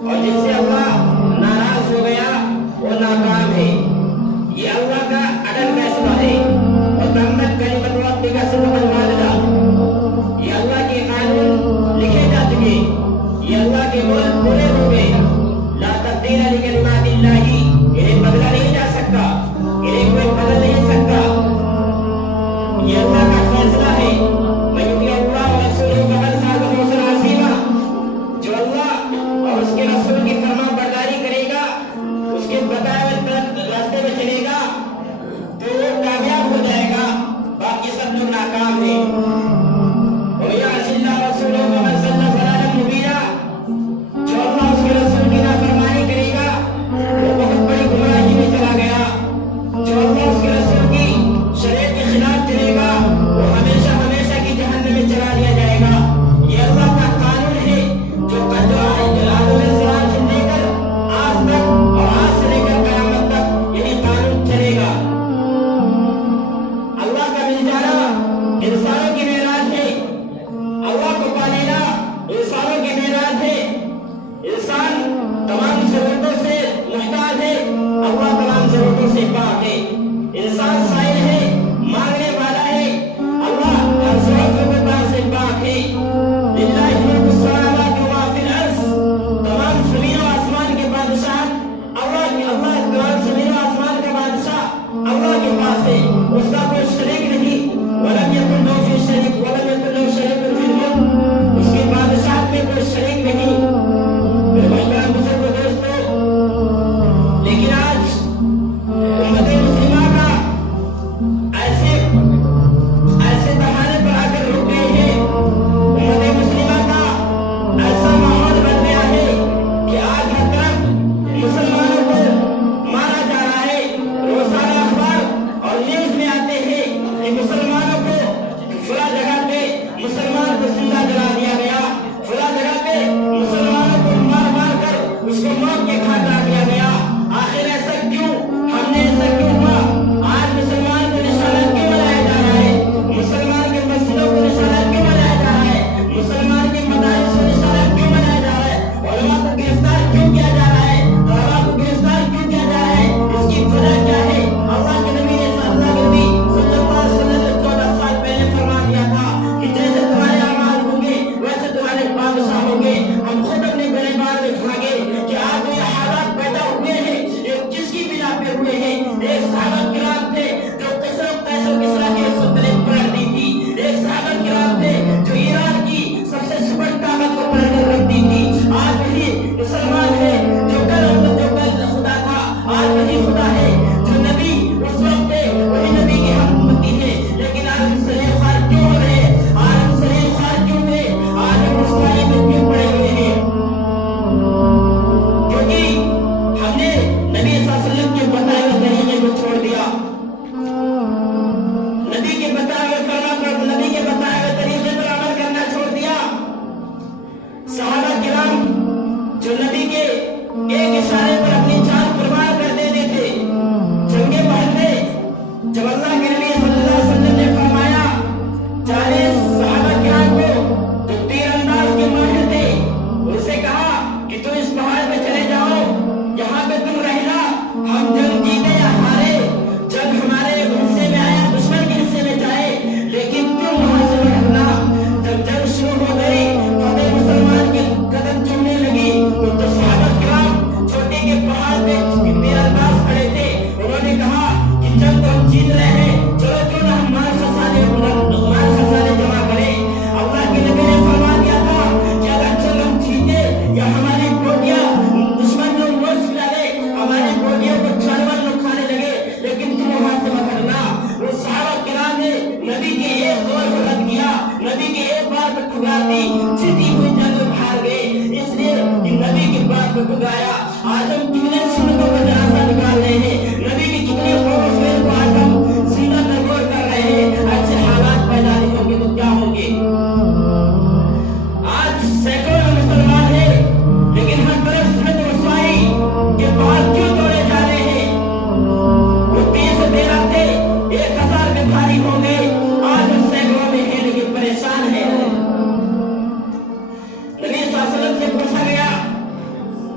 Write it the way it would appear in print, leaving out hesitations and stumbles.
اور جس سے اللہ ناراض ہو گیا وہ ناکام ہے. یہ اللہ کا عدل فیصلہ ہے. اور تمت کلمت ربک صدقا والدا، یہ اللہ کے قانون لکھے جا چکے، یہ اللہ کے قول پورے ہو گئے. لا تبدیل لکلمات اللہ، انہیں بدلا نہیں جا سکتا، انہیں کوئی بدل نہیں سکتا. یہ اللہ کا فیصلہ ہے. من یطیع اللہ ورسولہ فقد فاز فوزا عظیما، جو اللہ اور اس کے رسول کی فرما برداری کرے گا، اس کے بتائے ہوئے راستے میں چلے گا تو وہ کامیاب ہو جائے گا. باقی سب لوگ ناکام ہیں. ومن یعص اللہ ورسولہ فقد ضل ضلالا مبینا، جو اللہ اس کے رسول کی نافرمانی کرے گا وہ بہت بڑی گمراہی میں چلا گیا. جو اللہ اس کے رسول کی شریعت کے خلاف چلے گا وہ ہمیشہ ہمیشہ کی جہنم میں چلا دیا جائے گا. یہ اللہ کا قانون ہے جو آدم السلام سے لے کر آج تک اور آج سے لے کر قیامت تک یہی قانون چلے گا. اللہ کا مل جانا انسانوں کی معراج ہے. اللہ کو پا لینا انسانوں کی معراج ہے. انسان تمام ضرورتوں سے محتاج ہے، اللہ تمام ضرورتوں سے پاک ہے. انسان سائل ہے، مانگنے والا ہے، اللہ ہر ضرورت کے پاس سے پاک ہے. للہ ملک السماوات وما فی الارض، تمام زمین و آسمان کے بادشاہ اللہ تمام زمین و آسمان کا بادشاہ اللہ کے پاس ہے، اس کا کوئی شریک نہیں. ولم یکن لہ فی شریک ولم یکن لہ شریک فی الملک، اس کی بادشاہت میں کوئی شریک نہیں. میرے محترم بزرگوں دوستو، لیکن آج امت مسلمہ کا ایسے بہانے پر آ کر رک گئے ہیں. امت مسلمہ کا ایسا ماحول بن گیا ہے کہ آج ہر طرف مسلمانوں کو مارا جا رہا ہے. روزانہ اخبار اور نیوز میں آتے ہیں کہ مسلمانوں کو فلاں جگہ پہ مسلمان کو زندہ جلا دیا گیا، فلاں جگہ پہ مسلمانوں کو مار مار کر اس کو موت کے گھاٹ ڈال دیا گیا. آخر ایسا کیوں؟ ہم نے ایسا کیوں ہوا؟ آج مسلمان کو نشانہ کیوں بنایا جا رہا ہے؟ مسلمان کے مسجدوں کو نشانہ کیوں بنایا جا رہا ہے؟ مسلمان کے مدارس کو نشانہ کیوں بنایا جا رہا ہے؟ علماء کو گرفتار کیوں کیا جا رہا ہے؟ طلباء کو گرفتار کیوں کیا جا رہا ہے؟ اس کی وجہ کیا ہے؟ اللہ کے نبی صلی اللہ علیہ وسلم نے 14 سال پہلے فرما دیا تھا کہ جیسے تمہارے اعمال ہوں گے ویسے تمہارے بادشاہ ہوں گے. ہم خود اپنے بڑے بار میں بھاگے کہ آج یہ حالات پیدا ہوئے ہیں، یہ کس کی بنا پہ ہوئے ہیں؟ ایک صحابہ کرام تھے جو کسرا کے سلطنت پلٹ دی تھی. ایک صحابہ کرام تھے جو ایران کی سب سے سپر طاقت کو پلٹ کر رکھ دی تھی. آج وہی مسلمان ہے جو کل خدا تھا، آج وہی خدا ہے. جو نبی اس وقت تھے وہی نبی کی ہم امتی ہے. لیکن آج ہم سلیح خوار کیوں ہو رہے؟ آج ہم سلیح خوار کیوں ہوئے؟ آج ہم رسوائی میں کیوں پڑے ہوئے ہیں؟ کیونکہ ہم نے نبی صلی اللہ علیہ وسلم کے بتائے ہوئے طریقے کو چھوڑ دیا. نبی کے بتائے ہوئے فرما پر، نبی کے بتائے ہوئے طریقے پر عمل کرنا چھوڑ دیا. صحابہ کرام جو نبی کے ایک اشارے پر اپنی جان قربان کر دیتے تھے. جنگیں بڑھتے جب اللہ کے نبی صلی اللہ علیہ وسلم نے فرمایا 40 صحابہ کرام کو جو تیر انداز کے ماہر تھے ان سے کہا کہ تم اس پہاڑ پہ چلے جاؤ، یہاں پہ تم رہنا، ہم جنگ جیتے یا ہارے، جنگ ہمارے حصے میں آیا دشمن کے حصے میں جائے، لیکن تم وہاں سے بھاگنا. جب جنگ شروع ہو گئی، فتح مسلمان کے قدم چومنے لگی تو صحابہ کرام چھوٹے کے پہاڑ پہ تیر انداز کھڑے تھے. انہوں نے کہا کہ جنگ تو ہم جیت رہے ہیں، چلو کیوں نہ ہم مال خزانے جمع کریں. اللہ کے نبی نے فرما دیا تھا کہ اگر جنگ ہم جیتے یا ہماری گولیاں دشمن لوگ روز ڈالے، ہماری گولیوں کو جانور لوگ کھانے لگے، لیکن تم وہاں سے مت کرنا. وہ صحابہ کرام نے نبی کے ایک قول کو رد کیا، نبی کے ایک بات کو ٹھکرا دی، جیتی ہوئی جنگ میں ہار گئے اس لیے کہ نبی کی بات کو ٹھکرایا. آج ہم کتنے سنتوں کا جنازہ نکال رہے ہیں، نبی کی کتنے قول کو آج ہم سینہ ترگور کر رہے ہیں. ایسے حالات پیدا نہیں ہوں گے تو کیا ہوں گے؟ آج سینکڑوں مسلمان ہیں لیکن ہر طرف سنت رسوائی کے پال کیوں توڑے جا رہے ہیں؟ وہ 30 سے 13 تھے، 1000 میں بھاری ہو گئے، آج ہم سینکڑوں میں ہیں لیکن پریشان ہیں. さん نبی صلی اللہ علیہ وسلم سے پوچھا گیا 40 صحابہ کرام کو جو تیر انداز کے ماہر تھے ان سے کہا کہ تم اس پہاڑ پہ چلے جاؤ، یہاں پہ تم رہنا، ہم جنگ جیتے یا ہمارے حصے میں آیا دشمن کے حصے میں جائے، لیکن تم وہاں سے مت کرنا. وہ صحابہ کرام نے نبی صلی اللہ علیہ وسلم کے بتائے ہوئے طریقے پر عمل کرنا چھوڑ دیا. صحابہ کرام جو نبی کے ایک اشارے پر اپنی جان قربان کر دیتے تھے. جنگیں بڑھتے جب اللہ کے نبی صلی اللہ علیہ وسلم نے فرمایا 40 صحابہ کرام کو جو تیر انداز کے ماہر تھے ان سے کہا کہ جنگ تو ہم جیت رہے ہیں، چلو کیوں نہ ہم مال خزانے جمع کریں. اللہ کے نبی نے فرما دیا تھا کہ اگر جنگ ہم جیتے یا ہماری گولیاں دشمن کی حصے میں جائے، لیکن تم وہاں سے مت کرنا.